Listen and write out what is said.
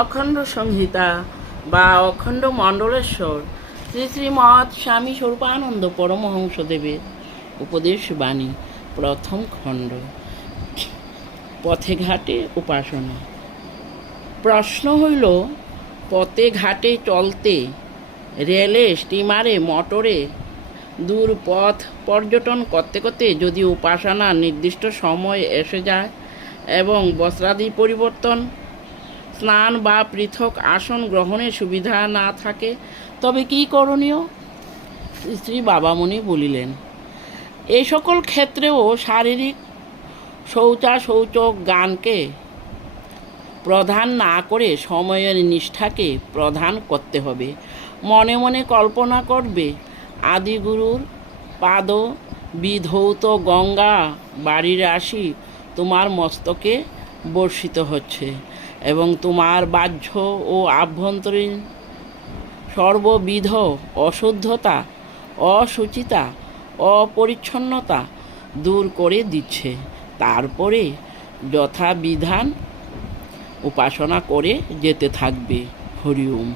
অখণ্ড সংহিতা বা অখণ্ড মণ্ডলেশ্বর শ্রী শ্রীমৎ স্বামী স্বরূপানন্দ পরমহংসদেবের উপদেশ বাণী প্রথম খণ্ড। পথে ঘাটে উপাসনা। প্রশ্ন হইল, পথে ঘাটে চলতে, রেলে, স্টিমারে, মোটরে দূর পথ পর্যটন করতে করতে যদি উপাসনার নির্দিষ্ট সময় এসে যায় এবং বস্ত্রাদি পরিবর্তন, স্নান বা পৃথক আসন গ্রহণের সুবিধা না থাকে, তবে কি করণীয়? শ্রী বাবামণি বলিলেন, এই সকল ক্ষেত্রেও শারীরিক শৌচ জ্ঞানকে প্রধান না করে সময়ের নিষ্ঠাকে প্রধান করতে হবে। মনে মনে কল্পনা করবে, আদিগুরুর পাদ বিধৌত গঙ্গা বাড়ির রাশি তোমার মস্তকে বর্ষিত হচ্ছে এবং তোমার বাহ্য ও আভ্যন্তরীণ সর্ববিধ অশুদ্ধতা, অশুচিতা, অপরিচ্ছন্নতা দূর করে দিচ্ছে। তারপরে যথাবিধান উপাসনা করে যেতে থাকবে। হরি ওম।